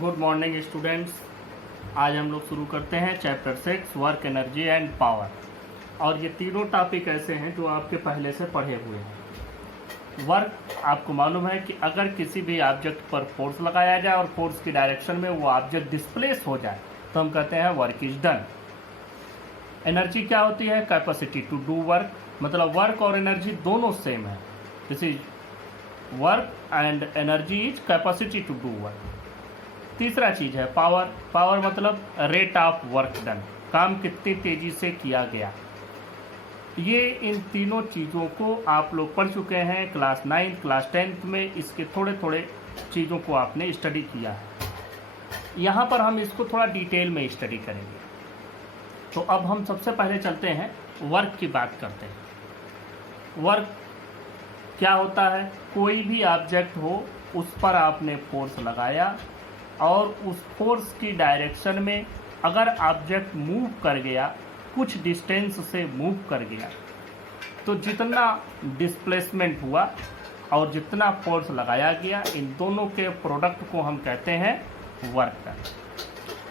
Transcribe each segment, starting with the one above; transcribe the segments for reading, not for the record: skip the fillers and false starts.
Good morning students. आज हम लोग शुरू करते हैं chapter 6 work energy and power. और ये तीनों टॉपिक ऐसे हैं जो आपके पहले से पढ़े हुए हैं। वर्क आपको मालूम है कि अगर किसी भी ऑब्जेक्ट पर फोर्स लगाया जाए और फोर्स की डायरेक्शन में वो ऑब्जेक्ट डिस्प्लेस हो जाए तो हम कहते हैं वर्क इज डन। एनर्जी क्या होती है? Capacity to do work. मतलब वर्क और एनर्जी दोनों सेम है। This is work and energy is capacity to do work. तीसरा चीज है पावर। पावर मतलब रेट ऑफ वर्क डन, काम कितनी तेजी से किया गया। ये इन तीनों चीज़ों को आप लोग पढ़ चुके हैं क्लास 9 क्लास 10 में। इसके थोड़े थोड़े चीज़ों को आपने स्टडी किया है। यहाँ पर हम इसको थोड़ा डिटेल में स्टडी करेंगे। तो अब हम सबसे पहले चलते हैं वर्क की बात करते हैं। वर्क क्या होता है? कोई भी ऑब्जेक्ट हो उस पर आपने फोर्स लगाया और उस फोर्स की डायरेक्शन में अगर ऑब्जेक्ट मूव कर गया, कुछ डिस्टेंस से मूव कर गया, तो जितना डिस्प्लेसमेंट हुआ और जितना फोर्स लगाया गया, इन दोनों के प्रोडक्ट को हम कहते हैं वर्क डन।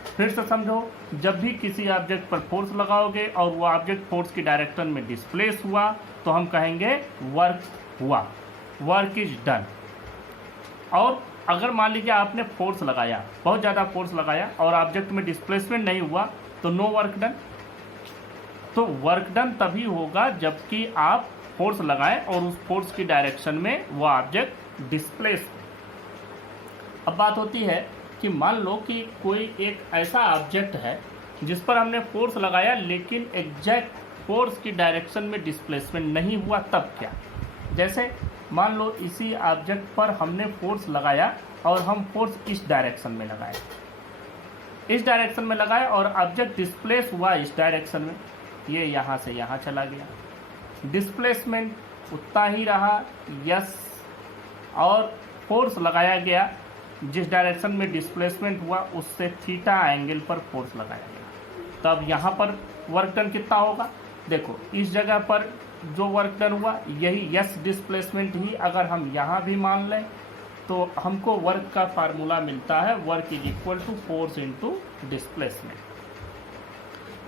फिर से समझो, जब भी किसी ऑब्जेक्ट पर फोर्स लगाओगे और वो ऑब्जेक्ट फोर्स की डायरेक्शन में डिस्प्लेस हुआ तो हम कहेंगे वर्क हुआ, वर्क इज डन। और अगर मान लीजिए आपने फोर्स लगाया, बहुत ज़्यादा फोर्स लगाया और ऑब्जेक्ट में डिस्प्लेसमेंट नहीं हुआ तो नो वर्क डन। तो वर्क डन तभी होगा जबकि आप फोर्स लगाएं और उस फोर्स की डायरेक्शन में वो ऑब्जेक्ट डिस्प्लेस। अब बात होती है कि मान लो कि कोई एक ऐसा ऑब्जेक्ट है जिस पर हमने फोर्स लगाया लेकिन एग्जैक्ट फोर्स की डायरेक्शन में डिस्प्लेसमेंट नहीं हुआ, तब क्या? जैसे मान लो इसी ऑब्जेक्ट पर हमने फोर्स लगाया और हम फोर्स इस डायरेक्शन में लगाए, इस डायरेक्शन में लगाए और ऑब्जेक्ट डिस्प्लेस हुआ इस डायरेक्शन में, ये यहाँ से यहाँ चला गया, डिस्प्लेसमेंट उतना ही रहा यस, और फोर्स लगाया गया जिस डायरेक्शन में डिस्प्लेसमेंट हुआ उससे थीटा एंगल पर फोर्स लगाया गया। तब यहाँ पर वर्क डन कितना होगा? देखो इस जगह पर जो वर्क डन हुआ यही यस डिस्प्लेसमेंट ही अगर हम यहाँ भी मान लें तो हमको वर्क का फार्मूला मिलता है work is equal to force into displacement.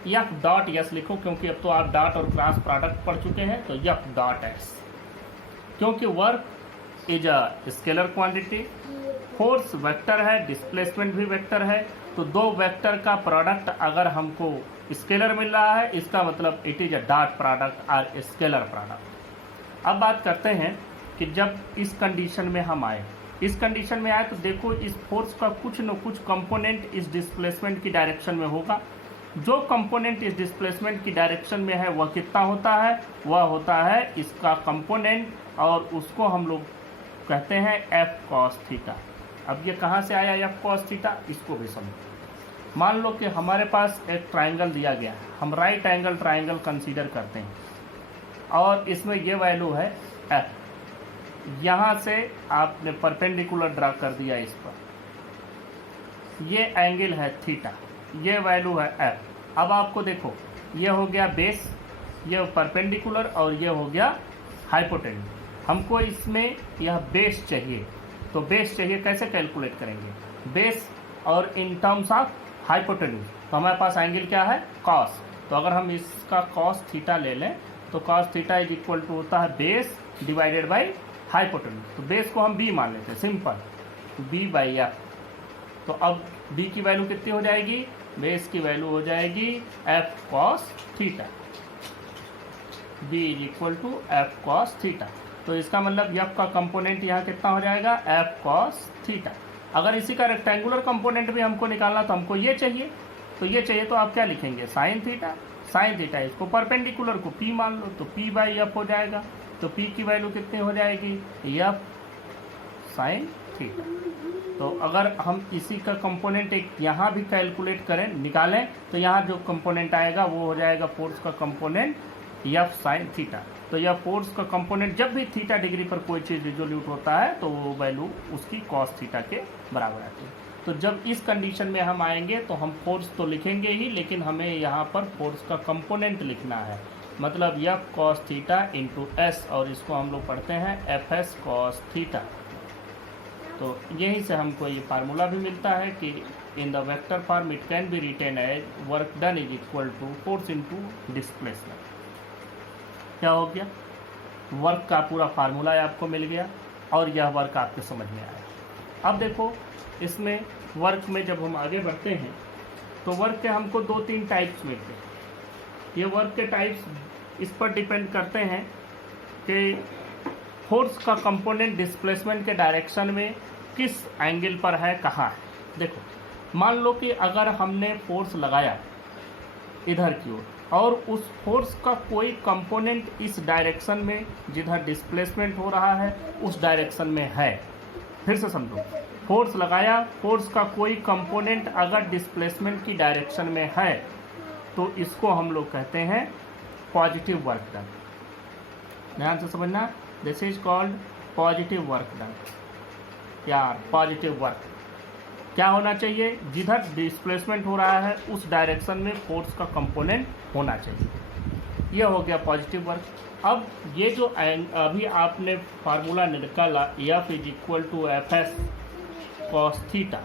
F dot S लिखो क्योंकि अब तो आप डॉट और क्रॉस प्रोडक्ट पढ़ चुके हैं, तो यफ डॉट एस, क्योंकि work is a scalar quantity, force vector है, डिस्प्लेसमेंट भी वेक्टर है, तो दो वेक्टर का प्रोडक्ट अगर हमको स्केलर मिल रहा है इसका मतलब it is a dot product और स्केलर प्रोडक्ट। अब बात करते हैं कि जब इस कंडीशन में हम आए, इस कंडीशन में आए तो देखो इस फोर्स का कुछ न कुछ कंपोनेंट इस डिस्प्लेसमेंट की डायरेक्शन में होगा। जो कंपोनेंट इस डिस्प्लेसमेंट की डायरेक्शन में है वह कितना होता है? वह होता है इसका कंपोनेंट, और उसको हम लोग कहते हैं एफ कॉस थीटा। अब ये कहाँ से आया एफ कॉस थीटा? इसको भी समझो। मान लो कि हमारे पास एक ट्राइंगल दिया गया है, हम राइट एंगल ट्राइंगल कंसीडर करते हैं और इसमें ये वैल्यू है एफ। यहाँ से आपने परपेंडिकुलर ड्रा कर दिया इस पर, ये एंगल है थीटा, ये वैल्यू है एफ। अब आपको देखो ये हो गया बेस, ये परपेंडिकुलर और ये हो गया हाइपोटेन्यूज। हमको इसमें यह बेस चाहिए, तो बेस चाहिए कैसे कैलकुलेट करेंगे? बेस और इन टर्म्स ऑफ हाइपोटेन्यूज, तो हमारे पास एंगल क्या है? कॉस। तो अगर हम इसका कॉस थीटा ले लें तो cos theta is equal to होता है बेस डिवाइडेड बाई हाइपोटेन्यूज। तो बेस को हम बी मान लेते हैं, सिंपल बी बाई एफ। तो अब बी की वैल्यू कितनी हो जाएगी? बेस की वैल्यू हो जाएगी F cos theta, B is equal to F cos theta. तो इसका मतलब एफ का कंपोनेंट यहाँ कितना हो जाएगा? F cos theta. अगर इसी का रेक्टेंगुलर कंपोनेंट भी हमको निकालना तो हमको ये चाहिए, तो ये चाहिए तो आप क्या लिखेंगे? Sine theta. साइन थीटा इसको परपेंडिकुलर को पी मान लो तो पी बाई एफ हो जाएगा। तो पी की वैल्यू कितनी हो जाएगी? F sine theta. तो अगर हम इसी का कंपोनेंट एक यहाँ भी कैलकुलेट करें, निकालें, तो यहाँ जो कंपोनेंट आएगा वो हो जाएगा फोर्स का कंपोनेंट एफ साइन थीटा। तो यह फोर्स का कंपोनेंट जब भी थीटा डिग्री पर कोई चीज़ रिजोल्यूट होता है तो वो वैल्यू उसकी कॉस थीटा के बराबर आती है। तो जब इस कंडीशन में हम आएंगे तो हम फोर्स तो लिखेंगे ही, लेकिन हमें यहाँ पर फोर्स का कंपोनेंट लिखना है, मतलब F cos theta into S, और इसको हम लोग पढ़ते हैं एफ एस कॉस थीटा। तो यहीं से हमको ये फार्मूला भी मिलता है कि in the vector form it can be written as work done is equal to force into displacement. क्या हो गया, वर्क का पूरा फार्मूला आपको मिल गया और यह वर्क आपके समझ में आया। अब देखो इसमें वर्क में जब हम आगे बढ़ते हैं तो वर्क के हमको 2-3 टाइप्स मिलते हैं। ये वर्क के टाइप्स इस पर डिपेंड करते हैं कि फोर्स का कंपोनेंट डिस्प्लेसमेंट के डायरेक्शन में किस एंगल पर है, कहाँ है। देखो मान लो कि अगर हमने फोर्स लगाया इधर की ओर और उस फोर्स का कोई कंपोनेंट इस डायरेक्शन में जिधर डिस्प्लेसमेंट हो रहा है उस डायरेक्शन में है। फिर से समझो, फोर्स लगाया, फोर्स का कोई कंपोनेंट अगर डिस्प्लेसमेंट की डायरेक्शन में है तो इसको हम लोग कहते हैं पॉजिटिव वर्क डन। ध्यान से समझना, this is called positive work done या पॉजिटिव वर्क। क्या होना चाहिए, जिधर डिस्प्लेसमेंट हो रहा है उस डायरेक्शन में फोर्स का कंपोनेंट होना चाहिए। यह हो गया पॉजिटिव वर्क। अब ये जो अभी आपने फार्मूला निकाला F is equal to F S cos theta,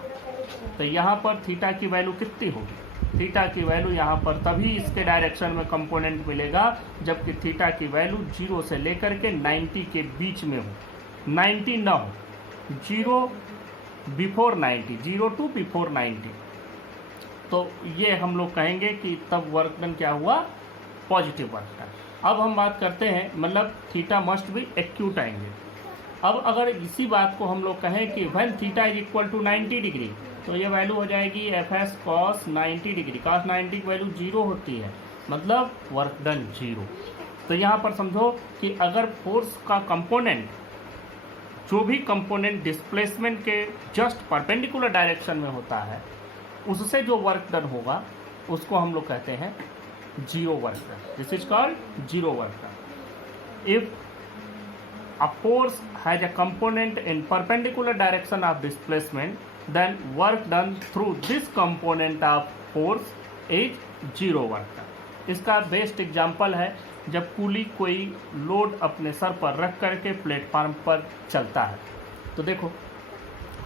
तो यहाँ पर थीटा की वैल्यू कितनी होगी, थीटा की वैल्यू यहाँ पर तभी इसके डायरेक्शन में कंपोनेंट मिलेगा जबकि थीटा की वैल्यू 0 से लेकर के 90 के बीच में हो। 90 ना हो, 0 बिफोर 90, 0 टू बिफोर 90। तो ये हम लोग कहेंगे कि तब वर्क डन क्या हुआ, पॉजिटिव वर्क डन। अब हम बात करते हैं, मतलब theta must be acute angle. अब अगर इसी बात को हम लोग कहें कि when theta is equal to 90 degree, तो ये वैल्यू हो जाएगी F S cos 90 degree. Cos 90 की वैल्यू 0 होती है, मतलब वर्क डन 0। तो यहाँ पर समझो कि अगर फोर्स का कंपोनेंट, जो भी कंपोनेंट डिस्प्लेसमेंट के जस्ट परपेंडिकुलर डायरेक्शन में होता है, उससे जो वर्क डन होगा उसको हम लोग कहते हैं 0 work done. This is called 0 work done. If a force has a component in perpendicular direction of displacement, then work done through this component of force is 0 work done. इसका best example है जब coolie कोई load अपने sir पर रख करके platform पर चलता है। तो देखो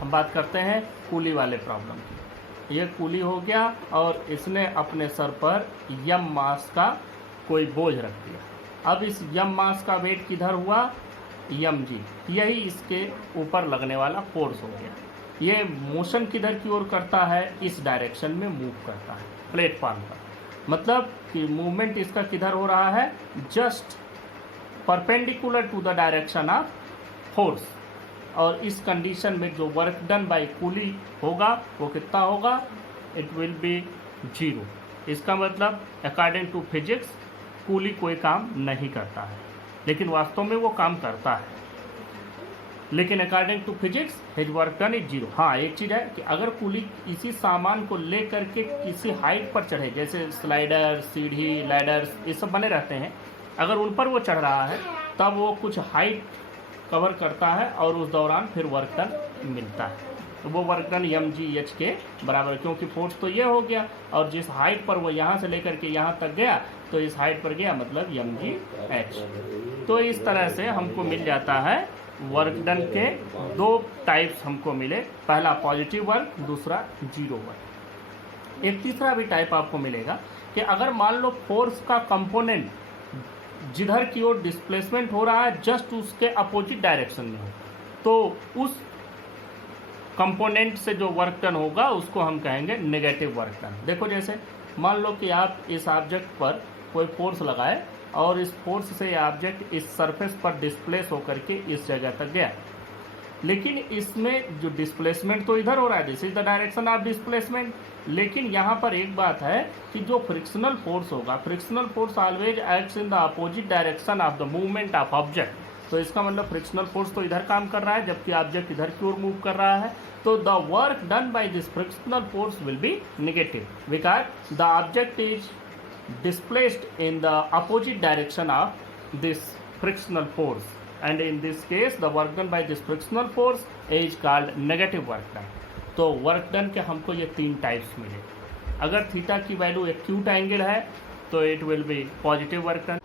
हम बात करते हैं कूली वाले प्रॉब्लम की। ये कूली हो गया और इसने अपने सर पर यम मास का कोई बोझ रख दिया। अब इस यम मास का वेट किधर हुआ, यम जी, यही इसके ऊपर लगने वाला फोर्स हो गया। ये मोशन किधर की ओर करता है, इस डायरेक्शन में मूव करता है प्लेटफॉर्म पर। मतलब कि मूवमेंट इसका किधर हो रहा है, just perpendicular to the direction of force. और इस कंडीशन में जो वर्क डन बाय कूली होगा वो कितना होगा, इट विल बी 0। इसका मतलब अकॉर्डिंग टू फिजिक्स कूली कोई काम नहीं करता है, लेकिन वास्तव में वो काम करता है, लेकिन according to physics his work done is 0। हाँ, एक चीज़ है कि अगर कूली इसी सामान को ले करके किसी हाइट पर चढ़े, जैसे स्लाइडर, सीढ़ी, लैडर्स, ये सब बने रहते हैं, अगर उन पर वो चढ़ रहा है तब वो कुछ हाइट कवर करता है और उस दौरान फिर वर्क डन मिलता है। तो वो work done M G H के बराबर, क्योंकि फोर्स तो ये हो गया और जिस हाइट पर वो यहाँ से लेकर के यहाँ तक गया तो इस हाइट पर गया, मतलब एम जी एच। तो इस तरह से हमको मिल जाता है वर्क डन के 2 टाइप्स हमको मिले, पहला पॉजिटिव वर्क, दूसरा 0 वर्क। एक तीसरा भी टाइप आपको मिलेगा कि अगर मान लो फोर्स का कंपोनेंट जिधर की ओर डिस्प्लेसमेंट हो रहा है जस्ट उसके अपोजिट डायरेक्शन में हो, तो उस कंपोनेंट से जो वर्क डन होगा उसको हम कहेंगे नेगेटिव वर्क डन। देखो जैसे मान लो कि आप इस ऑब्जेक्ट पर कोई फोर्स लगाए और इस फोर्स से ये ऑब्जेक्ट इस सरफेस पर डिस्प्लेस होकर के इस जगह तक गया, लेकिन इसमें जो डिस्प्लेसमेंट तो इधर हो रहा है, this is the direction of displacement. लेकिन यहाँ पर एक बात है कि जो फ्रिक्शनल फोर्स होगा, frictional force always acts in the opposite direction of the movement of object. तो इसका मतलब फ्रिक्शनल फोर्स तो इधर काम कर रहा है जबकि ऑब्जेक्ट इधर की ओर मूव कर रहा है, तो the work done by this frictional force will be negative because the object is displaced in the opposite direction of this frictional force, and in this case the work done by this frictional force is called negative work done। तो work done के हमको ये 3 types मिले। अगर theta की value acute angle है तो it will be positive work done.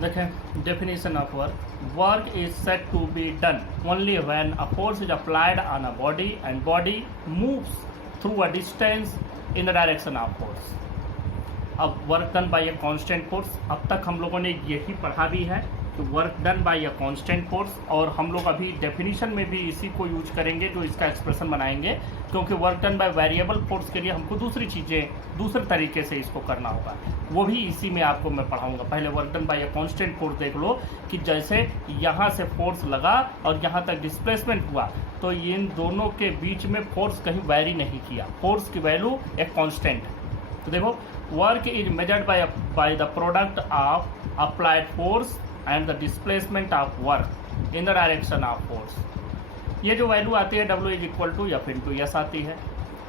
देखें definition of work. Work is set to be done only when a force is applied on a body and body moves through a distance in the direction of force. अब work done by a constant force, अब तक हम लोगों ने यही पढ़ा भी है कि work done by a constant force, और हम लोग अभी डेफिनेशन में भी इसी को यूज करेंगे जो इसका एक्सप्रेशन बनाएंगे, क्योंकि work done by variable force के लिए हमको दूसरी चीज़ें दूसरे तरीके से इसको करना होगा, वो भी इसी में आपको मैं पढ़ाऊंगा. पहले work done by a constant force देख लो कि जैसे यहाँ से फोर्स लगा और यहाँ तक डिस्प्लेसमेंट हुआ, तो इन दोनों के बीच में फोर्स कहीं वैरी नहीं किया, फोर्स की वैल्यू एक कांस्टेंट है. तो देखो work is measured by the product of applied force and the displacement of work in the direction of force. ये जो वैल्यू आती है W is equal to F into S आती है.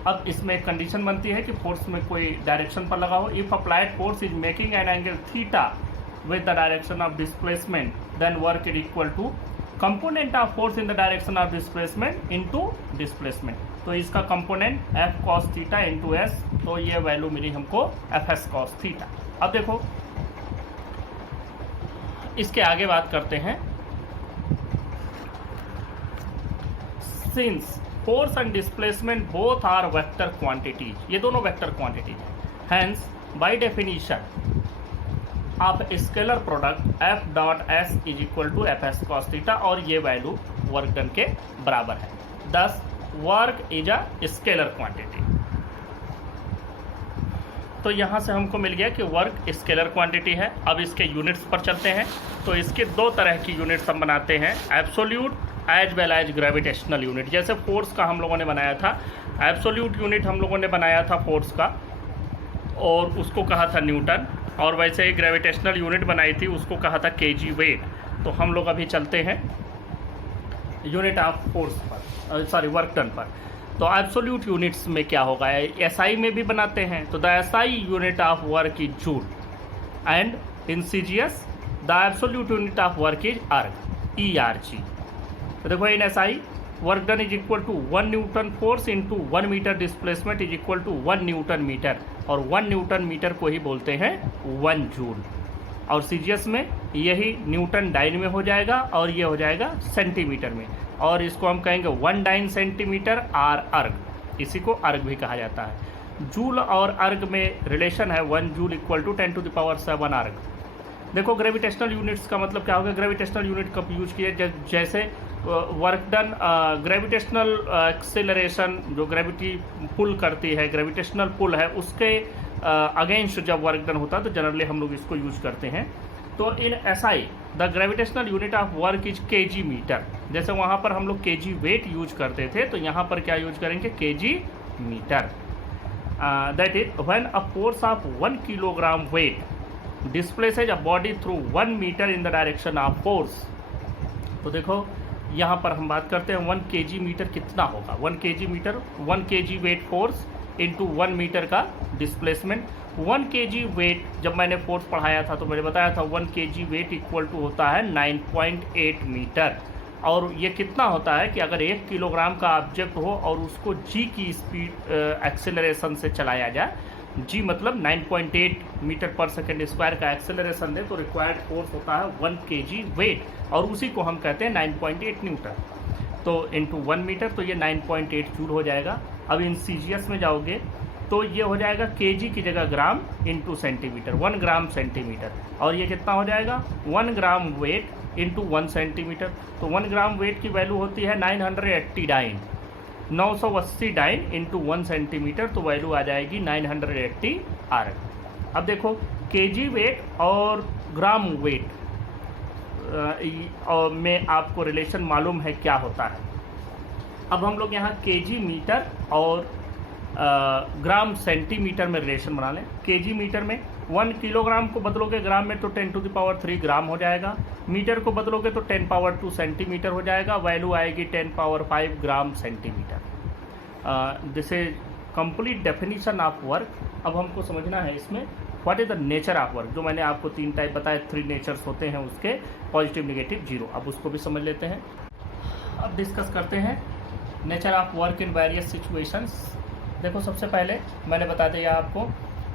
अब इसमें एक कंडीशन बनती है कि फोर्स में कोई डायरेक्शन पर लगा हो. If applied force is making an angle theta with the direction of displacement then work is equal to component of force in the direction of displacement into displacement. तो इसका component F cos theta into S, तो ये value मिली हमको Fs cos theta. अब देखो इसके आगे बात करते हैं. Since force and displacement both are vector quantities, ये दोनों वेक्टर क्वांटिटीज हैं, hence by definition of scalar product F dot S is equal to Fs cos theta, और ये वैल्यू वर्क डन के बराबर है. Thus work is a scalar quantity. तो यहाँ से हमको मिल गया कि वर्क स्केलर क्वांटिटी है. अब इसके यूनिट्स पर चलते हैं. तो इसके दो तरह की यूनिट्स हम बनाते हैं, absolute as well as gravitational unit. जैसे फोर्स का हम लोगों ने बनाया था, एब्सोल्यूट यूनिट हम लोगों ने बनाया था फोर्स का और उसको कहा था न्यूटन, और वैसे ही ग्रेविटेशनल यूनिट बनाई थी उसको कहा था kg वेट. तो हम लोग अभी चलते हैं यूनिट ऑफ फोर्स पर, सॉरी वर्क डन पर. तो एब्सोल्यूट यूनिट्स में क्या होगा, SI में भी बनाते हैं. तो the SI unit of work is joule and in CGS the absolute unit of work is erg, ERG. तो देखो in SI work done is equal to 1 newton force into 1 metre displacement is equal to 1 newton metre, और 1 newton metre को ही बोलते हैं 1 joule. और CGS में यही Newton dine में हो जाएगा और ये हो जाएगा सेंटीमीटर में, और इसको हम कहेंगे 1 डाइन सेंटीमीटर आर अर्ग, इसी को अर्ग भी कहा जाता है. जूल और अर्ग में रिलेशन है 1 joule equal to 10 to the power 7 erg. देखो ग्रेविटेशनल यूनिट्स का मतलब क्या होगा, ग्रेविटेशनल यूनिट कब यूज किए, जैसे वर्क डन ग्रेविटेशनल एक्सेलरेशन जो ग्रेविटी पुल करती है, ग्रेविटेशनल पुल है, उसके अगेंस्ट जब वर्क डन होता है तो जनरली हम लोग इसको यूज करते हैं. तो in SI the gravitational unit of work is kg metre. जैसे वहाँ पर हम लोग kg वेट यूज करते थे, तो यहाँ पर क्या यूज करेंगे, kg मीटर. That is when a force of 1 kilogram weight displaces a body through 1 metre in the direction of force. तो देखो यहाँ पर हम बात करते हैं 1 kg मीटर कितना होगा, 1 kg metre 1 kg weight force into 1 metre का डिस्प्लेसमेंट. 1 kg वेट जब मैंने फोर्स पढ़ाया था तो मैंने बताया था 1 kg वेट इक्वल टू होता है 9.8 मीटर. और ये कितना होता है कि अगर 1 किलोग्राम का ऑब्जेक्ट हो और उसको g की स्पीड एक्सेलरेशन से चलाया जाए, g मतलब 9.8 मीटर पर सेकेंड स्क्वायर का एक्सेलरेशन दे, तो रिक्वायर्ड फोर्स होता है 1 kg वेट, और उसी को हम कहते हैं 9.8 न्यूटन. तो इंटू 1 मीटर, तो ये 9.8 जूल हो जाएगा. अब इन CGS में जाओगे तो ये हो जाएगा kg की जगह gram into centimetre, 1 gram centimetre, और ये कितना हो जाएगा 1 ग्राम वेट इंटू 1 सेंटीमीटर. तो 1 ग्राम वेट की वैल्यू होती है 980 डाइन, 980 डाइन इंटू 1 सेंटीमीटर, तो वैल्यू आ जाएगी 980 आर. अब देखो kg वेट और ग्राम वेट में आपको रिलेशन मालूम है क्या होता है. अब हम लोग यहाँ kg मीटर और ग्राम सेंटीमीटर में रिलेशन बना लें. kg मीटर में 1 किलोग्राम को बदलोगे ग्राम में तो 10 टू द पावर 3 ग्राम हो जाएगा, मीटर को बदलोगे तो 10 पावर 2 सेंटीमीटर हो जाएगा, वैल्यू आएगी 10 power 5 gram centimetre. This is complete definition of work. अब हमको समझना है इसमें what is the nature of work. जो मैंने आपको 3 टाइप बताए, 3 नेचर्स होते हैं उसके, पॉजिटिव, नेगेटिव, जीरो. अब उसको भी समझ लेते हैं. अब डिस्कस करते हैं nature of work in various situations. देखो सबसे पहले मैंने बता दिया आपको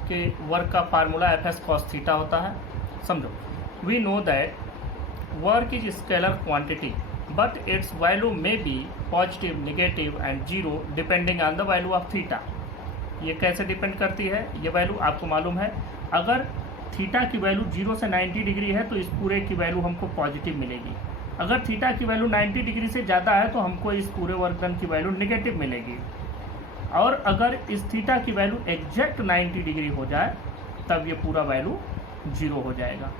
कि वर्क का फार्मूला Fs cos थीटा होता है. समझो we know that work is scalar quantity, but its value may be positive, negative and zero depending on the value of theta. ये कैसे डिपेंड करती है? ये वैल्यू आपको मालूम है, अगर थीटा की वैल्यू 0 से 90 डिग्री है तो इस पूरे की वैल्यू हमको पॉजिटिव मिलेगी। अगर थीटा की वैल्यू 90 डिग्री से ज़्यादा है तो हमको इस पूरे वर्क डन की वैल्यू नेगेटिव मिलेगी। और अगर इस थीटा की वैल्यू एग्जैक्ट 90 डिग्री हो जाए तब ये पूरा वैल्यू 0 हो जाएगा।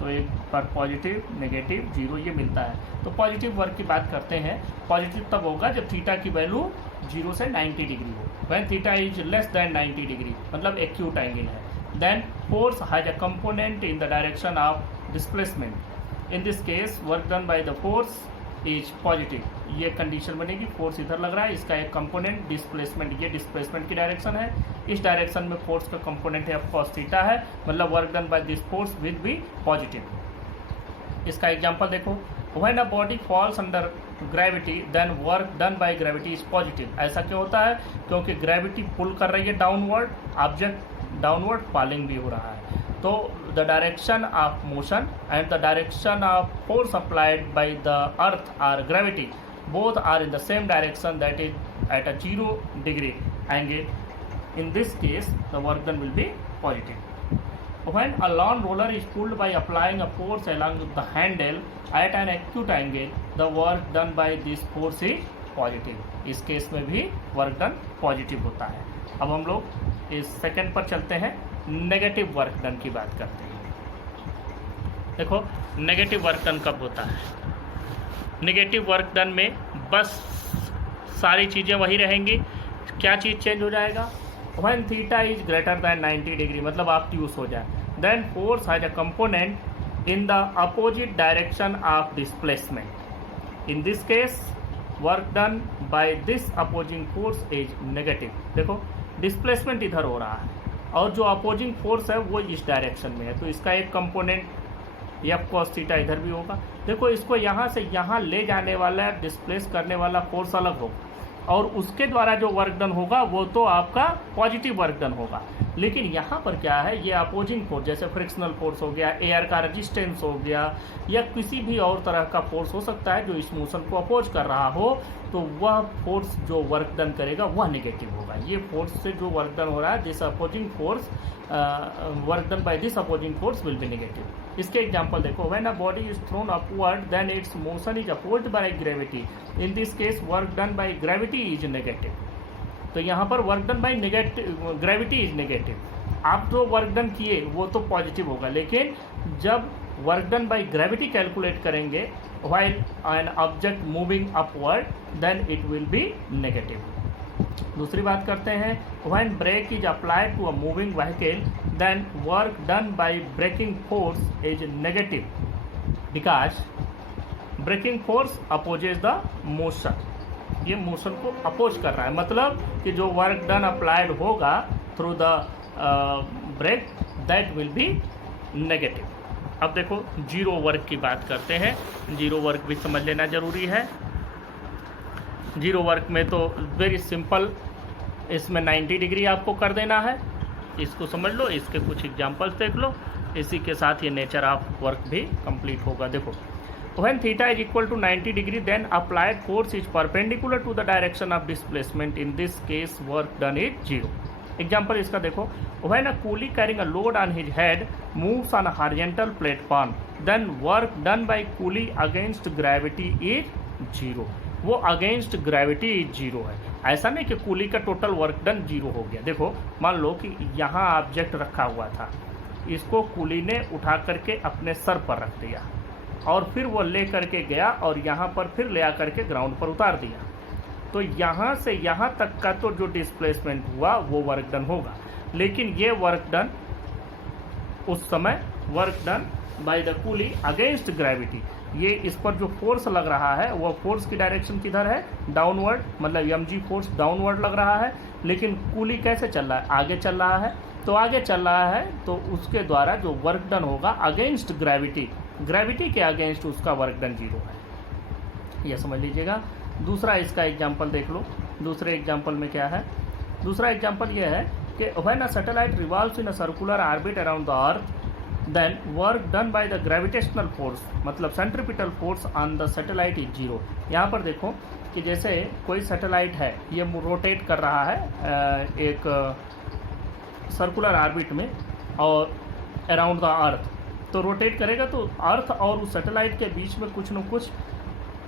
तो एक बार पॉजिटिव, नेगेटिव, 0 ये मिलता है। तो पॉजिटिव वर्क की बात करते हैं, पॉजिटिव तब होगा जब थीटा की वैल्यू 0 से 90 डिग्री हो। When theta is less than 90 degree मतलब एक्यूट एंगल है, then force has a component in the direction of displacement. In this case work done by the force is positive. ये condition बनेगी, force इधर लग रहा है, इसका एक कंपोनेंट डिस्प्लेसमेंट, ये डिस्प्लेसमेंट की डायरेक्शन है, इस डायरेक्शन में फोर्स का कंपोनेंट है कॉस थीटा है, मतलब work done by this force will be positive. इसका एग्जांपल देखो, when a body falls under gravity then work done by gravity is positive. ऐसा क्यों होता है? क्योंकि ग्रेविटी पुल कर रही है डाउनवर्ड, ऑब्जेक्ट डाउनवर्ड फॉलिंग भी हो रहा है। तो the direction of motion and the direction of force applied by the earth or gravity both are in the same direction, that is at a 0 degree angle. In this case the work done will be positive. When a lawn roller is pulled by applying a force along the handle at an acute angle, the work done by this force is positive. इस case में भी work done positive होता है। अब हम लोग इस second पर चलते हैं, नेगेटिव वर्क डन की बात करते हैं। देखो नेगेटिव वर्क डन कब होता है? नेगेटिव वर्क डन में बस सारी चीज़ें वही रहेंगी, क्या चीज़ चेंज हो जाएगा? When theta is greater than 90 degree मतलब ऑब्ट्यूस हो जाए, then force has a component in the opposite direction of displacement. In this case work done by this opposing force is negative. देखो डिस्प्लेसमेंट इधर हो रहा है और जो अपोजिंग फोर्स है वो इस डायरेक्शन में है, तो इसका एक कंपोनेंट एफ कॉस थीटा इधर भी होगा। देखो इसको यहाँ से यहाँ ले जाने वाला, डिस्प्लेस करने वाला फोर्स अलग होगा और उसके द्वारा जो वर्क डन होगा वो तो आपका पॉजिटिव वर्क डन होगा। लेकिन यहाँ पर क्या है, ये अपोजिंग फोर्स जैसे फ्रिक्शनल फोर्स हो गया, एयर का रेजिस्टेंस हो गया या किसी भी और तरह का फोर्स हो सकता है जो इस मोशन को अपोज कर रहा हो, तो वह फोर्स जो वर्क डन करेगा वह नेगेटिव होगा। ये फोर्स से जो वर्क डन हो रहा है, this opposing force work done by this opposing force will be negative. इसके एग्जांपल देखो, when a body is thrown upward then its motion is opposed by gravity. In this case work done by gravity is negative. तो यहाँ पर work done by negative, gravity is negative. आप जो work done किए वो तो positive होगा, लेकिन जब work done by gravity calculate करेंगे while an object moving upward then it will be negative। दूसरी बात करते हैं, when brake is applied to a moving vehicle then work done by braking force is negative because braking force opposes the motion। ये motion को oppose कर रहा है, मतलब कि जो वर्क डन अप्लाइड होगा through the brake that will be negative. अब देखो जीरो वर्क की बात करते हैं, जीरो वर्क भी समझ लेना ज़रूरी है। जीरो वर्क में तो वेरी सिंपल, इसमें 90 डिग्री आपको कर देना है, इसको समझ लो, इसके कुछ एग्जांपल्स देख लो, इसी के साथ ये नेचर ऑफ वर्क भी कंप्लीट होगा। देखो when theta is equal to 90 degree then applied force is perpendicular to the direction of displacement, in this case work done is 0। Example इसका देखो, when a coolie carrying a load on his head moves on a horizontal platform then work done by coolie against gravity is 0। वो against gravity is 0 है। ऐसा नहीं कि coolie का total work done 0 हो गया। देखो मान लो कि यहाँ ऑब्जेक्ट रखा हुआ था, इसको कूली ने उठा करके अपने सर पर रख दिया और फिर वो ले करके गया और यहाँ पर फिर ले आकर के ग्राउंड पर उतार दिया, तो यहाँ से यहाँ तक का तो जो डिस्प्लेसमेंट हुआ वो वर्क डन होगा। लेकिन ये वर्क डन उस समय work done by the coolie against gravity, ये इस पर जो फोर्स लग रहा है वो फोर्स की डायरेक्शन किधर है, डाउनवर्ड, मतलब mg फोर्स डाउनवर्ड लग रहा है। लेकिन कूली कैसे चल रहा है, आगे चल रहा है, तो आगे चल रहा है तो उसके द्वारा जो वर्क डन होगा अगेंस्ट ग्रेविटी, ग्रेविटी के अगेंस्ट उसका वर्क डन 0 है, यह समझ लीजिएगा। दूसरा इसका एग्जांपल देख लो, दूसरे एग्जांपल में क्या है, दूसरा एग्जांपल यह है कि when a satellite revolves in a circular orbit around the earth then work done by the gravitational force, मतलब centripetal force on the satellite is zero. यहाँ पर देखो कि जैसे कोई सैटेलाइट है, ये रोटेट कर रहा है एक सर्कुलर ऑर्बिट में और अराउंड द अर्थ, तो रोटेट करेगा तो अर्थ और उस सैटेलाइट के बीच में कुछ न कुछ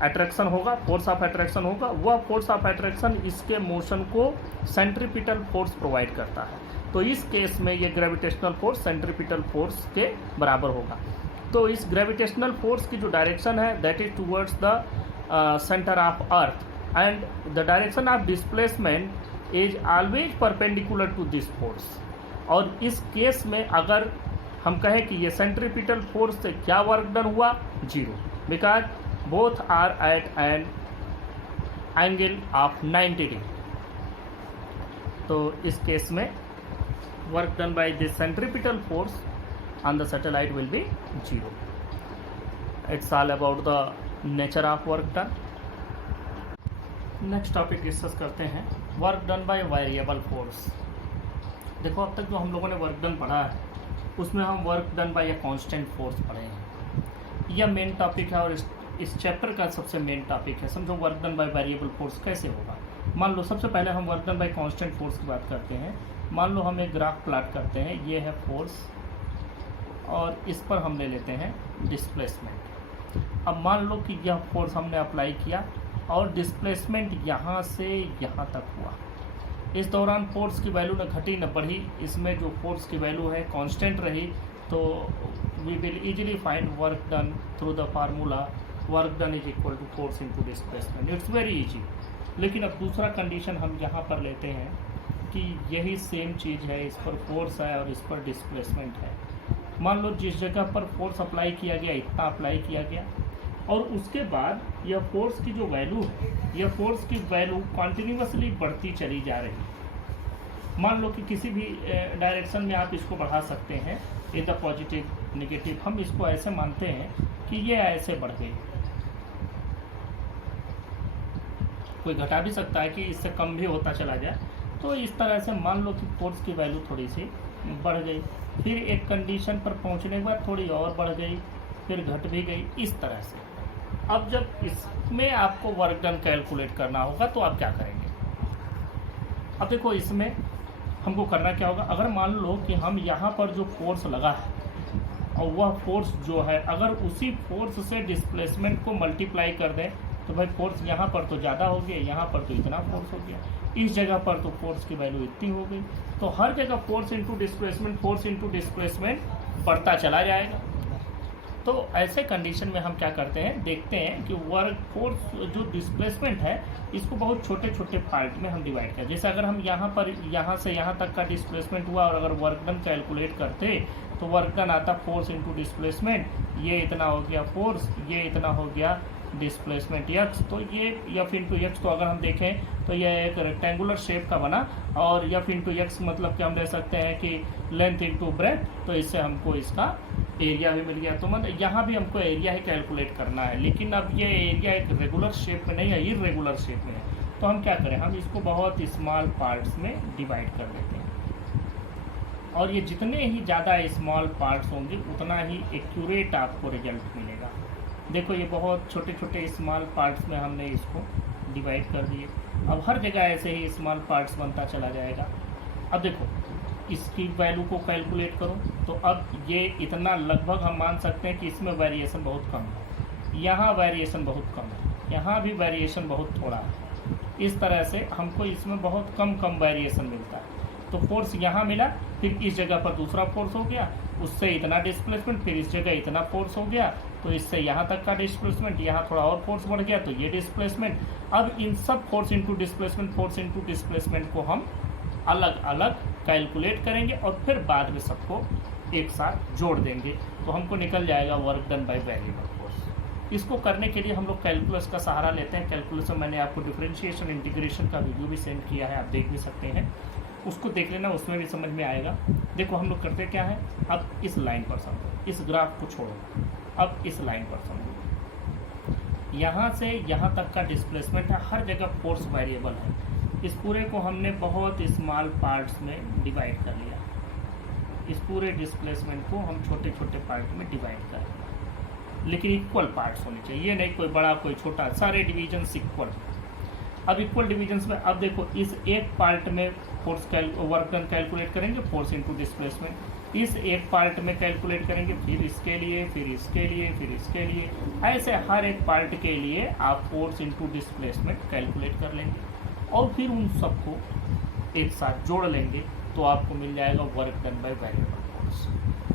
अट्रैक्शन होगा, फोर्स ऑफ अट्रैक्शन होगा। वह फोर्स ऑफ अट्रैक्शन इसके मोशन को सेंट्रीपिटल फोर्स प्रोवाइड करता है। तो इस केस में ये ग्रेविटेशनल फोर्स सेंट्रीपिटल फोर्स के बराबर होगा। तो इस ग्रेविटेशनल फोर्स की जो डायरेक्शन है that is towards the centre of earth, and the direction of displacement is always perpendicular to this force. और इस केस में अगर हम कहें कि ये सेंट्रीपिटल फोर्स से क्या वर्क डन हुआ, zero, because both are at an angle of 90 degree. तो इस केस में work done by this centripetal force on the satellite will be zero. It's all about the nature of work done. Next topic discuss करते हैं work done by variable force. देखो अब तक जो हम लोगों ने वर्क डन पढ़ा है उसमें हम work done bye a constant force पढ़े हैं। यह मेन टॉपिक है और इस चैप्टर का सबसे मेन टॉपिक है। समझो work done by variable force कैसे होगा। मान लो सबसे पहले हम work done bye constant force की बात करते हैं। मान लो हम एक ग्राफ प्लॉट करते हैं, ये है फोर्स और इस पर हम ले लेते हैं डिस्प्लेसमेंट। अब मान लो कि यह फोर्स हमने अप्लाई किया और डिस्प्लेसमेंट यहाँ से यहाँ तक हुआ। इस दौरान फोर्स की वैल्यू न घटी न बढ़ी, इसमें जो फोर्स की वैल्यू है कांस्टेंट रही। तो we will easily find work done through the formula work done is equal to force into displacement. It's very easy. लेकिन अब दूसरा कंडीशन हम यहाँ पर लेते हैं कि यही सेम चीज़ है, इस पर फोर्स है और इस पर डिस्प्लेसमेंट है। मान लो जिस जगह पर फोर्स अप्लाई किया गया इतना अप्लाई किया गया और उसके बाद यह फोर्स की जो वैल्यू है, यह फोर्स की वैल्यू कॉन्टिन्यूसली बढ़ती चली जा रही है। मान लो कि किसी भी डायरेक्शन में आप इसको बढ़ा सकते हैं, इधर पॉजिटिव नेगेटिव। हम इसको ऐसे मानते हैं कि ये ऐसे बढ़ गई, कोई घटा भी सकता है कि इससे कम भी होता चला जाए। तो इस तरह से मान लो कि फोर्स की वैल्यू थोड़ी सी बढ़ गई, फिर एक कंडीशन पर पहुंचने के बाद थोड़ी और बढ़ गई, फिर घट भी गई, इस तरह से। अब जब इसमें आपको वर्क डन कैलकुलेट करना होगा तो आप क्या करेंगे। अब देखो इसमें हमको करना क्या होगा। अगर मान लो कि हम यहाँ पर जो फोर्स लगा है और वह फोर्स जो है अगर उसी फोर्स से डिस्प्लेसमेंट को मल्टीप्लाई कर दें तो भाई फोर्स यहाँ पर तो ज़्यादा हो गया, यहाँ पर तो इतना फोर्स हो गया, इस जगह पर तो फोर्स की वैल्यू इतनी हो गई। तो हर जगह फोर्स इंटू डिस्प्लेसमेंट बढ़ता चला जाएगा। तो ऐसे कंडीशन में हम क्या करते हैं, देखते हैं कि वर्क फोर्स जो डिस्प्लेसमेंट है इसको बहुत छोटे छोटे पार्ट में हम डिवाइड करें। जैसे अगर हम यहाँ से यहाँ तक का डिस्प्लेसमेंट हुआ और अगर वर्क डन कैलकुलेट करते तो वर्क डन आता फोर्स इंटू डिस्प्लेसमेंट, ये इतना हो गया फोर्स, ये इतना हो गया डिस्प्लेसमेंट यक्स। तो ये एफ इंटू यक्स तो अगर हम देखें तो यह एक रेक्टेंगुलर शेप का बना और एफ इंटू यक्स मतलब कि हम ले सकते हैं कि लेंथ इंटू ब्रेथ। तो इससे हमको इसका एरिया भी मिल गया। तो मतलब यहाँ भी हमको एरिया ही कैलकुलेट करना है, लेकिन अब ये एरिया एक रेगुलर शेप में नहीं है, इर्रेगुलर शेप में है। तो हम क्या करें, हम इसको बहुत स्मॉल पार्ट्स में डिवाइड कर देते हैं और ये जितने ही ज़्यादा स्मॉल पार्ट्स होंगे उतना ही एक्यूरेट आपको रिजल्ट मिलेगा। देखो ये बहुत छोटे छोटे स्मॉल पार्ट्स में हमने इसको डिवाइड कर दिए। अब हर जगह ऐसे ही स्मॉल पार्ट्स बनता चला जाएगा। अब देखो इसकी वैल्यू को कैलकुलेट करो तो अब ये इतना लगभग हम मान सकते हैं कि इसमें वेरिएशन बहुत कम है, यहाँ वेरिएशन बहुत कम है, यहाँ भी वेरिएशन बहुत थोड़ा है। इस तरह से हमको इसमें बहुत कम वेरिएशन मिलता है। तो फोर्स यहाँ मिला, फिर इस जगह पर दूसरा फोर्स हो गया, उससे इतना डिस्प्लेसमेंट, फिर इस जगह इतना फोर्स हो गया, तो इससे यहाँ तक का डिस्प्लेसमेंट, यहाँ थोड़ा और फोर्स बढ़ गया तो ये डिस्प्लेसमेंट। अब इन सब फोर्स इंटू डिस्प्लेसमेंट को हम अलग अलग कैलकुलेट करेंगे और फिर बाद में सबको एक साथ जोड़ देंगे तो हमको निकल जाएगा work done by variable force. इसको करने के लिए हम लोग कैलकुलस का सहारा लेते हैं। कैलकुलस में मैंने आपको डिफरेंशिएशन इंटीग्रेशन का वीडियो भी सेंड किया है, आप देख भी सकते हैं, उसको देख लेना, उसमें भी समझ में आएगा। देखो हम लोग करते क्या है, अब इस लाइन पर समझो, इस ग्राफ को छोड़ो, अब इस लाइन पर समझो, यहाँ से यहाँ तक का डिस्प्लेसमेंट है, हर जगह फोर्स वेरिएबल है। इस पूरे को हमने बहुत स्मॉल पार्ट्स में डिवाइड कर लिया। इस पूरे डिस्प्लेसमेंट को हम छोटे छोटे पार्ट में डिवाइड करेंगे, लेकिन इक्वल पार्ट्स होने चाहिए, ये नहीं कोई बड़ा कोई छोटा, सारे डिवीजन्स इक्वल। अब इक्वल डिवीजन्स में अब देखो इस एक पार्ट में फोर्स वर्क डन कैलकुलेट करेंगे, फोर्स इनटू डिस्प्लेसमेंट। इस एक पार्ट में कैलकुलेट करेंगे, फिर इसके लिए, फिर इसके लिए, फिर इसके लिए, ऐसे हर एक पार्ट के लिए आप फोर्स इनटू डिस्प्लेसमेंट कैलकुलेट कर लेंगे और फिर उन सबको एक साथ जोड़ लेंगे तो आपको मिल जाएगा work done by variable force.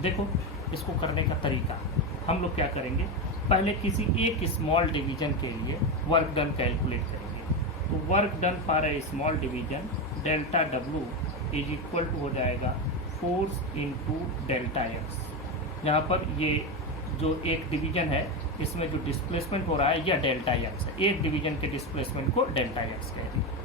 देखो इसको करने का तरीका हम लोग क्या करेंगे, पहले किसी एक स्मॉल डिवीजन के लिए वर्क डन कैलकुलेट करेंगे। तो work done for a small division delta W is equal to हो जाएगा फोर्स इनटू डेल्टा एक्स। यहाँ पर ये जो एक डिवीजन है इसमें जो डिस्प्लेसमेंट हो रहा है यह डेल्टा एक्स है, एक डिवीजन के डिस्प्लेसमेंट को डेल्टा एक्स कह देंगे।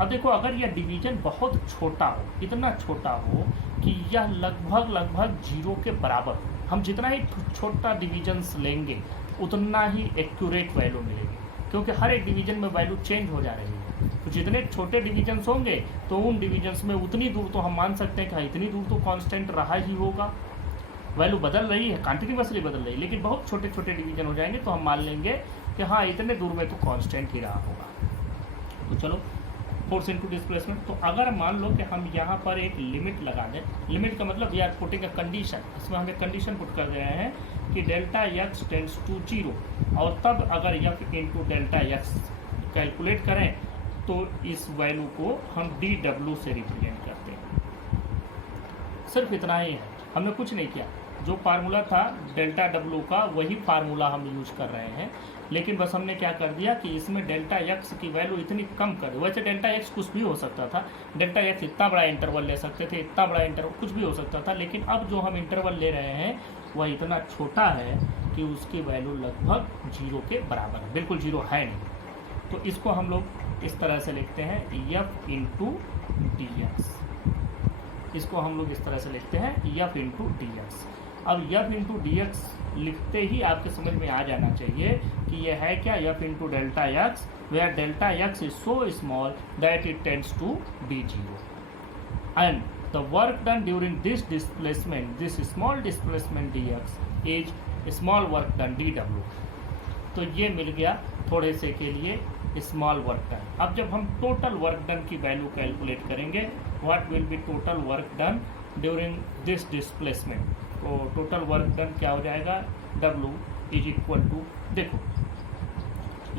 अब देखो अगर यह डिवीजन बहुत छोटा हो, इतना छोटा हो कि यह लगभग जीरो के बराबर, हम जितना ही छोटा डिवीजन्स लेंगे उतना ही एक्यूरेट वैल्यू मिलेगी, क्योंकि हर एक डिवीजन में वैल्यू चेंज हो जा रही है। तो जितने छोटे डिवीजन्स होंगे तो उन डिवीजन्स में उतनी दूर तो हम मान सकते हैं कि हाँ इतनी दूर तो कांस्टेंट रहा ही होगा, वैल्यू बदल रही है, कंटिन्यूअसली बदल रही है, लेकिन बहुत छोटे छोटे डिवीजन हो जाएंगे तो हम मान लेंगे कि हाँ इतने दूर में तो कांस्टेंट ही रहा होगा। तो चलो फोर्स इनटू डिस्प्लेसमेंट, तो अगर मान लो कि हम यहाँ पर एक लिमिट लगा दें, लिमिट का मतलब we are putting a condition, इसमें हम एक कंडीशन पुट कर रहे हैं कि delta x tends to zero, और तब अगर F into delta x calculate करें तो इस वैल्यू को हम डी डब्ल्यू से रिप्रेजेंट करते हैं। सिर्फ इतना ही है, हमने कुछ नहीं किया, जो फार्मूला था डेल्टा डब्ल्यू का वही फार्मूला हम यूज कर रहे हैं, लेकिन बस हमने क्या कर दिया कि इसमें डेल्टा एक्स की वैल्यू इतनी कम कर दी। वैसे डेल्टा एक्स कुछ भी हो सकता था, डेल्टा एक्स इतना बड़ा इंटरवल ले सकते थे, इतना बड़ा इंटरवल कुछ भी हो सकता था, लेकिन अब जो हम इंटरवल ले रहे हैं वह इतना छोटा है कि उसकी वैल्यू लगभग जीरो के बराबर है, बिल्कुल जीरो है नहीं। तो इसको हम लोग इस तरह से लिखते हैं एफ इंटू डी एक्स, इसको हम लोग इस तरह से लिखते हैं एफ इंटू डी एक्स। अब एफ इंटू डी एक्स लिखते ही आपके समझ में आ जाना चाहिए कि यह है क्या, F into delta x, where delta x is so small that it tends to be zero and the work done during this displacement, this small displacement d x is small work done d W. तो ये मिल गया थोड़े से के लिए small work done. अब जब हम टोटल वर्क डन की वैल्यू कैलकुलेट करेंगे, what will be total work done during this displacement, तो टोटल वर्क डन क्या हो जाएगा, W इज इक्वल टू, देखो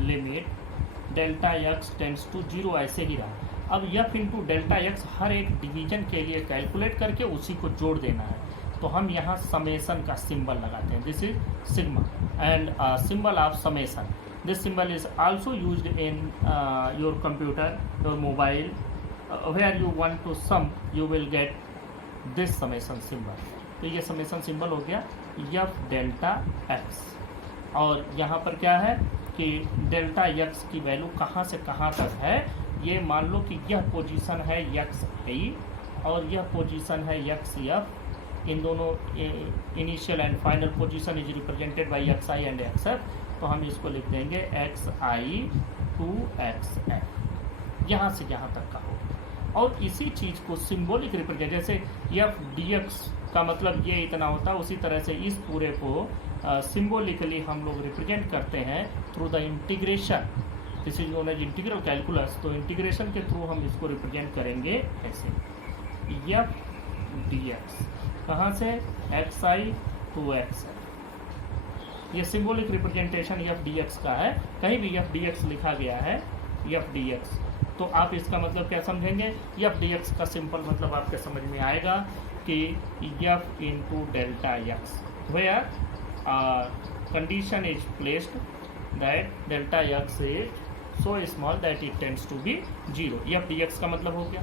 limit delta x tends to zero ऐसे ही रहा। अब एफ इंटू डेल्टा एक्स हर एक डिवीजन के लिए कैलकुलेट करके उसी को जोड़ देना है, तो हम यहाँ समेसन का सिंबल लगाते हैं, this is sigma and symbol of summation. This symbol is also used in your computer, your mobile, where you want to sum you will get this summation symbol. तो ये समेसन सिंबल हो गया F delta x, और यहाँ पर क्या है कि डेल्टा एक्स की वैल्यू कहाँ से कहाँ तक है, ये मान लो कि यह पोजीशन है एक्स आई और यह पोजीशन है एक्स एफ, इन दोनों initial and final position is represented by x i and x F, तो हम इसको लिख देंगे x I to x F, यहाँ से यहाँ तक का होगा। और इसी चीज़ को सिंबॉलिक रिप्रेजेंट, जैसे एफ डी एक्स का मतलब ये इतना होता है, उसी तरह से इस पूरे को सिंबॉलिकली हम लोग रिप्रेजेंट करते हैं through the integration, this is known as integral calculus. तो इंटीग्रेशन के थ्रू हम इसको रिप्रेजेंट करेंगे ऐसे, एफ डी एक्स, कहाँ से, X I to x F. ये symbolic representation F D x का है, कहीं भी एफ डी एक्स लिखा गया है एफ डी एक्स, तो आप इसका मतलब क्या समझेंगे, एफ डी एक्स का सिंपल मतलब आपके समझ में आएगा कि F into delta x, where condition is placed that delta x is so small that it tends to be zero, F D x का मतलब हो गया।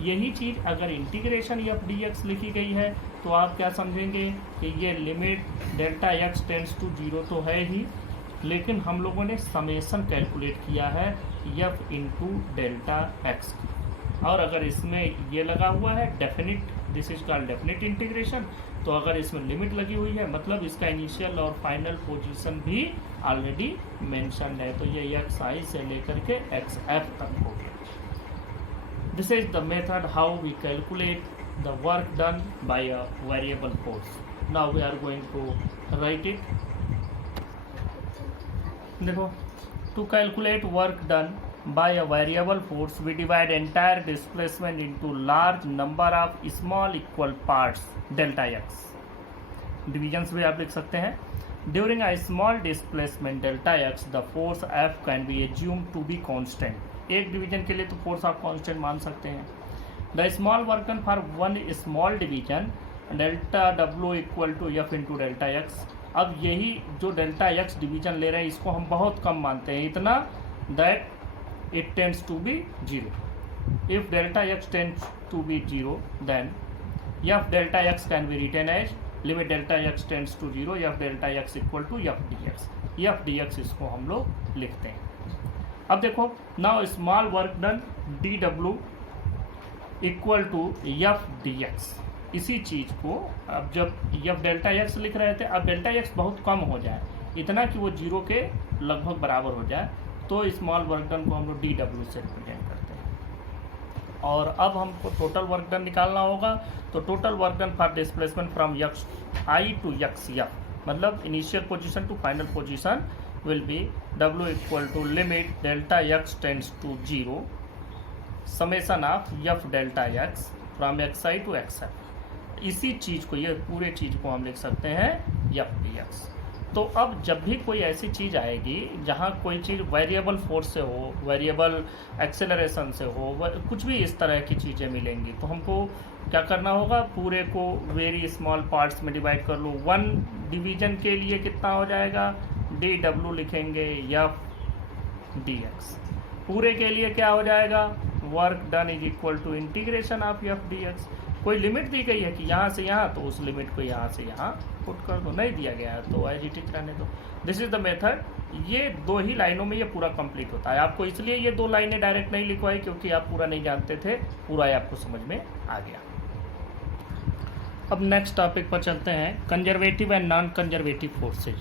यही चीज़ अगर इंटीग्रेशन एफ डी एक्स लिखी गई है तो आप क्या समझेंगे कि ये limit delta x tends to zero तो है ही, लेकिन हम लोगों ने समेसन कैलकुलेट किया है एफ इंटू डेल्टा एक्स की, और अगर इसमें ये लगा हुआ है definite, this is called definite integration, तो अगर इसमें लिमिट लगी हुई है मतलब इसका इनिशियल और फाइनल पोजीशन भी ऑलरेडी मेंशन है, तो ये एक्स आई से लेकर के एक्स एफ तक हो गया। This is the method how we calculate the work done by a variable force. Now we are going to write it. देखो, to calculate work done by a variable force, we divide entire displacement into large number of small equal parts, delta x. Divisions भी आप लिख सकते हैं. During a small displacement delta x, the force F can be assumed to be constant. एक division के लिए तो force आप कांस्टेंट मान सकते हैं. The small work done for one small division, delta W equal to F into delta x. अब यही जो डेल्टा एक्स डिवीजन ले रहे हैं इसको हम बहुत कम मानते हैं, इतना that it tends to be zero. If delta x tends to be zero then F delta x can be written as limit delta x tends to zero F delta x equal to F D x. F D x इसको हम लोग लिखते हैं. अब देखो, now small work done d W equal to F D x. इसी चीज़ को अब जब एफ डेल्टा एक्स लिख रहे थे, अब डेल्टा एक्स बहुत कम हो जाए, इतना कि वो जीरो के लगभग बराबर हो जाए, तो स्मॉल वर्क डन को हम लोग डी डब्ल्यू से रिप्रेजेंट करते हैं. और अब हमको टोटल वर्क डन निकालना होगा. तो total work done for displacement from X I to x F, मतलब initial position to final position will be W equal to limit delta x tends to 0 summation of f delta x from xi to xf. इसी चीज़ को, ये पूरे चीज़ को हम लिख सकते हैं एफ डी एक्स. तो अब जब भी कोई ऐसी चीज़ आएगी जहाँ कोई चीज़ वेरिएबल फोर्स से हो, वेरिएबल एक्सेलरेशन से हो, कुछ भी इस तरह की चीज़ें मिलेंगी, तो हमको क्या करना होगा, पूरे को वेरी स्मॉल पार्ट्स में डिवाइड कर लो. वन डिवीजन के लिए कितना हो जाएगा, डी डब्ल्यू लिखेंगे एफ डी एक्स. पूरे के लिए क्या हो जाएगा, work done is equal to integration of F D x. कोई लिमिट दी गई है कि यहाँ से यहाँ, तो उस लिमिट को यहाँ से यहाँ पुट कर दो. नहीं दिया गया है तो एज इट इज रहने दो. This is the method. ये दो ही लाइनों में ये पूरा कंप्लीट होता है. आपको इसलिए ये दो लाइनें डायरेक्ट नहीं लिखवाई क्योंकि आप पूरा नहीं जानते थे, पूरा आपको समझ में आ गया. अब नेक्स्ट टॉपिक पर चलते हैं, conservative and non conservative forces.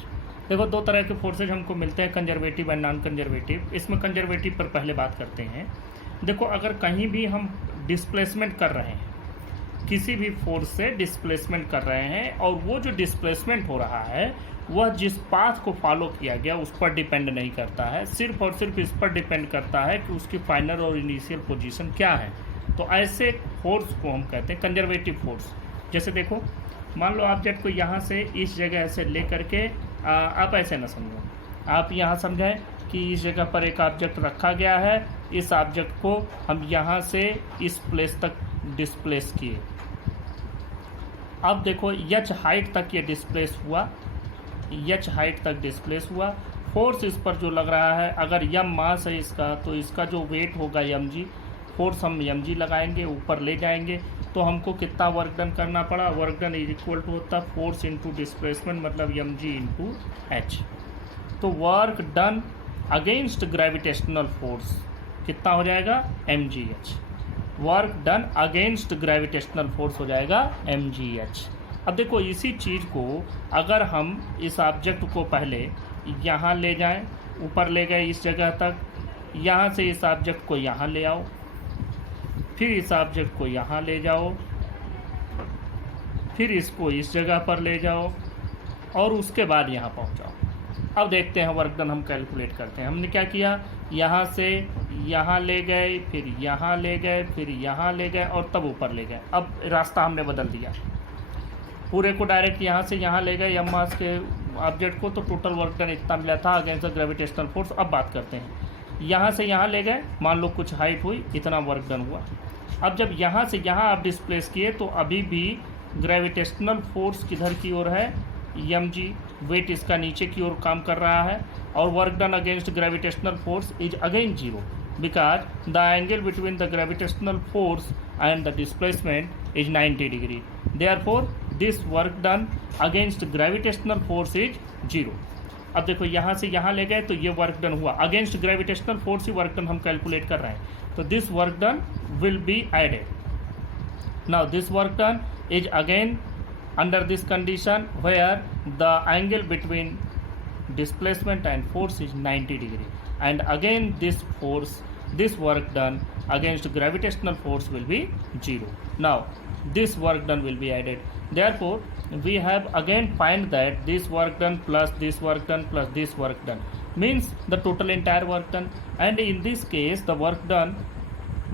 देखो, दो तरह के फोर्सेज हमको मिलते हैं, कंजर्वेटिव एंड नॉन कंजर्वेटिव. इसमें कंजर्वेटिव पर पहले बात करते हैं. देखो, अगर कहीं भी हम डिस्प्लेसमेंट कर रहे हैं, किसी भी फोर्स से डिस्प्लेसमेंट कर रहे हैं, और वो जो डिस्प्लेसमेंट हो रहा है वह जिस पाथ को फॉलो किया गया उस पर डिपेंड नहीं करता है, सिर्फ और सिर्फ इस पर डिपेंड करता है कि उसकी फाइनल और इनिशियल पोजीशन क्या है. तो ऐसे फोर्स को हम कहते हैं कंजर्वेटिव फोर्स. जैसे देखो, मान लो ऑब्जेक्ट को यहाँ से इस जगह से ले करके, आप ऐसे ना समझो, आप यहाँ समझें कि इस जगह पर एक ऑब्जेक्ट रखा गया है, इस ऑब्जेक्ट को हम यहाँ से इस प्लेस तक डिस्प्लेस किए. अब देखो, एच हाइट तक ये डिस्प्लेस हुआ, एच हाइट तक डिस्प्लेस हुआ. फोर्स इस पर जो लग रहा है, अगर यम मास है इसका, तो इसका जो वेट होगा एम जी, फोर्स हम एम जी लगाएंगे, ऊपर ले जाएंगे. तो हमको कितना वर्क डन करना पड़ा, work done is equal to होता फोर्स इंटू डिस्प्लेसमेंट, मतलब एम जी इंटू एच. तो work done against gravitational force कितना हो जाएगा, M G H. Work done against gravitational force हो जाएगा एम जी एच. अब देखो, इसी चीज़ को अगर हम इस ऑब्जेक्ट को पहले यहाँ ले जाएं, ऊपर ले गए इस जगह तक, यहाँ से इस ऑब्जेक्ट को यहाँ ले आओ, फिर इस ऑब्जेक्ट को यहाँ ले जाओ, फिर इसको इस जगह पर ले जाओ, और उसके बाद यहाँ पहुँचाओ. अब देखते हैं वर्क डन हम कैलकुलेट करते हैं. हमने क्या किया, यहाँ से यहाँ ले गए, फिर यहाँ ले गए, फिर यहाँ ले गए, और तब ऊपर ले गए. अब रास्ता हमने बदल दिया, पूरे को डायरेक्ट यहाँ से यहाँ ले गए एम मास के ऑब्जेक्ट को, तो टोटल वर्क डन इतना मिला था अगेंस्ट द ग्रेविटेशनल फोर्स. अब बात करते हैं, यहाँ से यहाँ ले गए, मान लो कुछ हाइट हुई, इतना वर्क डन हुआ. अब जब यहाँ से यहाँ आप डिस्प्लेस किए, तो अभी भी ग्रेविटेशनल फोर्स किधर की ओर है, एम जी, वेट इसका नीचे की ओर काम कर रहा है, और work done against gravitational force is again zero, because the angle between the gravitational force and the displacement is 90 degree. Therefore this work done against gravitational force is zero. अब देखो, यहाँ से यहाँ ले गए तो ये वर्क डन हुआ, अगेंस्ट ग्रेविटेशनल फोर्स ही वर्क डन हम कैलकुलेट कर रहे हैं. तो this work done will be added. Now this work done is again under this condition where the angle between displacement and force is 90 degree, and again this work done against gravitational force will be 0. Now this work done will be added. Therefore, we have again find that this work done plus this work done plus this work done means the total entire work done, and in this case the work done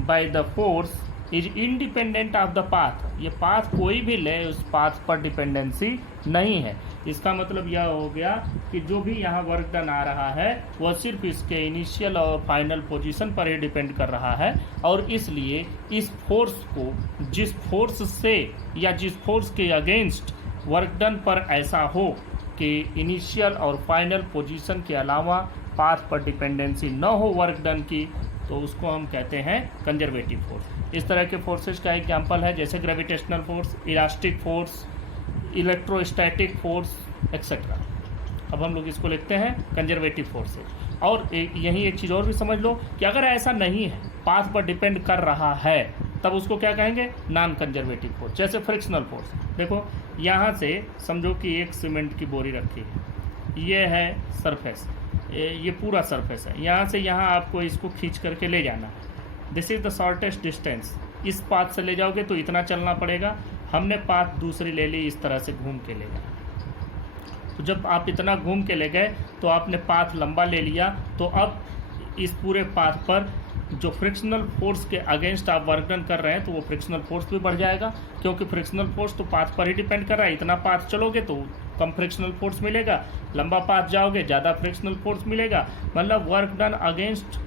by the force is independent of the path. ये path कोई भी ले उस path पर dependency नहीं है। इसका मतलब यह हो गया कि जो भी यहाँ वर्क डन आ रहा है वह सिर्फ इसके इनिशियल और फाइनल पोजीशन पर ही डिपेंड कर रहा है, और इसलिए इस फोर्स को जिस फोर्स से या जिस फोर्स के अगेंस्ट वर्क डन पर ऐसा हो कि इनिशियल और फाइनल पोजीशन के अलावा पाथ पर डिपेंडेंसी न हो वर्क डन की, तो उसको हम कहते हैं कंजर्वेटिव फोर्स। इस तरह के फोर्सेस का एग्जांपल है जैसे gravitational force, elastic force, electrostatic force etcetera. अब हम लोग इसको लिखते हैं कंजर्वेटिव फोर्सेस। और यही एक चीज़ और भी समझ लो कि अगर ऐसा नहीं है, पाथ पर डिपेंड कर रहा है, तब उसको क्या कहेंगे? Non conservative force. जैसे फ्रिक्शनल फोर्स, देखो यहाँ से समझो कि एक सीमेंट की बोरी रखी है, ये है सरफेस, ये पूरा सरफेस है, यहाँ से यहाँ आपको इसको खींच करके ले जाना है। This is the shortest distance. इस पाथ से ले जाओगे तो इतना चलना पड़ेगा, हमने पाथ दूसरी ले ली, इस तरह से घूम के ले गए। तो जब आप इतना घूम के ले गए तो आपने पाथ लंबा ले लिया, तो अब इस पूरे पाथ पर जो फ्रिक्शनल फोर्स के अगेंस्ट आप वर्क डन कर रहे हैं तो वो फ्रिक्शनल फोर्स भी बढ़ जाएगा, क्योंकि फ्रिक्शनल फोर्स तो पाथ पर ही डिपेंड कर रहा है। इतना पाथ चलोगे तो कम फ्रिक्शनल फोर्स मिलेगा, लंबा पाथ जाओगे ज़्यादा फ्रिक्शनल फोर्स मिलेगा। मतलब work done against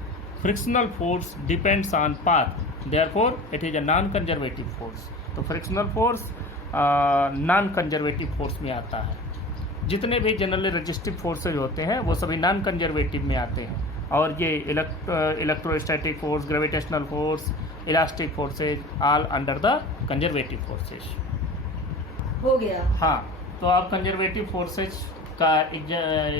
frictional force depends on path, therefore it is a non conservative force. तो frictional force non conservative force में आता है। जितने भी जनरली रजिस्टिव फोर्सेज होते हैं वो सभी नॉन कंजर्वेटिव में आते हैं, और ये electrostatic force, gravitational force, elastic forces all under the conservative forces. हो गया। हाँ, तो आप कंजर्वेटिव फोर्सेज का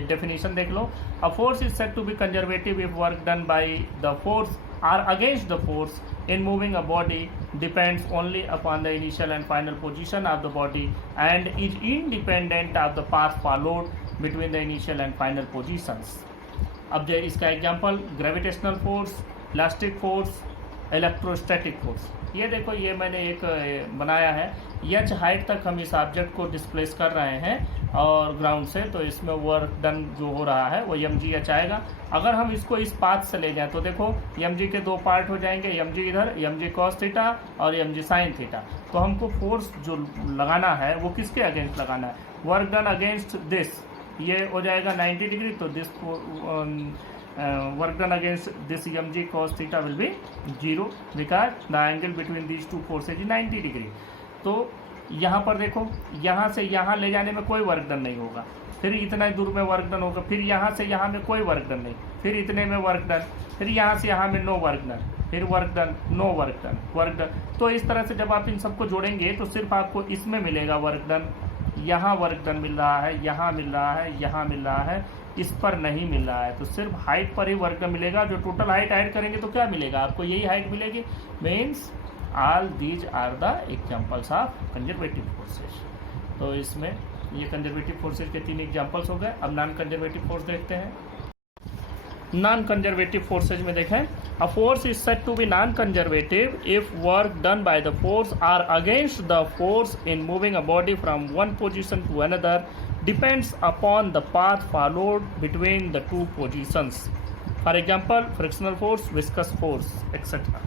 डेफिनेशन देख लो। A force is said to be conservative if work done by the force are against the force in moving a body depends only upon the initial and final position of the body and is independent of the path followed between the initial and final positions. अब जो इसका example gravitational force, elastic force, electrostatic force. ये देखो, ये मैंने एक बनाया है, एच हाइट तक हम इस ऑब्जेक्ट को डिस्प्लेस कर रहे हैं और ग्राउंड से, तो इसमें वर्क डन जो हो रहा है वो mgh आएगा। अगर हम इसको इस पाथ से ले जाएं तो देखो mg के दो पार्ट हो जाएंगे, mg इधर, mg cos थीटा और mg sin थीटा। तो हमको फोर्स जो लगाना है वो किसके अगेंस्ट लगाना है? वर्क डन अगेंस्ट दिस, ये हो जाएगा 90 डिग्री, तो this work done against this mg cos theta will be 0 because the angle between these two forces is 90 degree. तो यहाँ पर देखो, यहाँ से यहाँ ले जाने में कोई वर्क डन नहीं होगा, फिर इतना दूर में वर्क डन होगा, फिर यहाँ से यहाँ में कोई वर्क डन नहीं, फिर इतने में वर्क डन, फिर यहाँ से यहाँ में नो वर्क डन, फिर work done, no work done, work done. तो इस तरह से जब आप इन सबको जोड़ेंगे तो सिर्फ आपको इसमें मिलेगा वर्क डन, यहाँ वर्क डन मिल रहा है, यहाँ मिल रहा है, यहाँ मिल रहा है, इस पर नहीं मिल रहा है। तो सिर्फ हाइट पर ही वर्क डन मिलेगा। जो टोटल हाइट ऐड करेंगे तो क्या मिलेगा आपको? यही हाइट मिलेगी। Means all these are the examples of conservative forces. तो इसमें ये कंजर्वेटिव फोर्सेज के 3 एग्जाम्पल्स हो गए। अब नॉन कंजर्वेटिव फोर्स देखते हैं। नॉन कंजर्वेटिव फोर्सेज में देखें, a force is said to be non conservative if work done by the force are against the force in moving a body from one position to another depends upon the path followed between the two positions. For example frictional force, viscous force etcetera.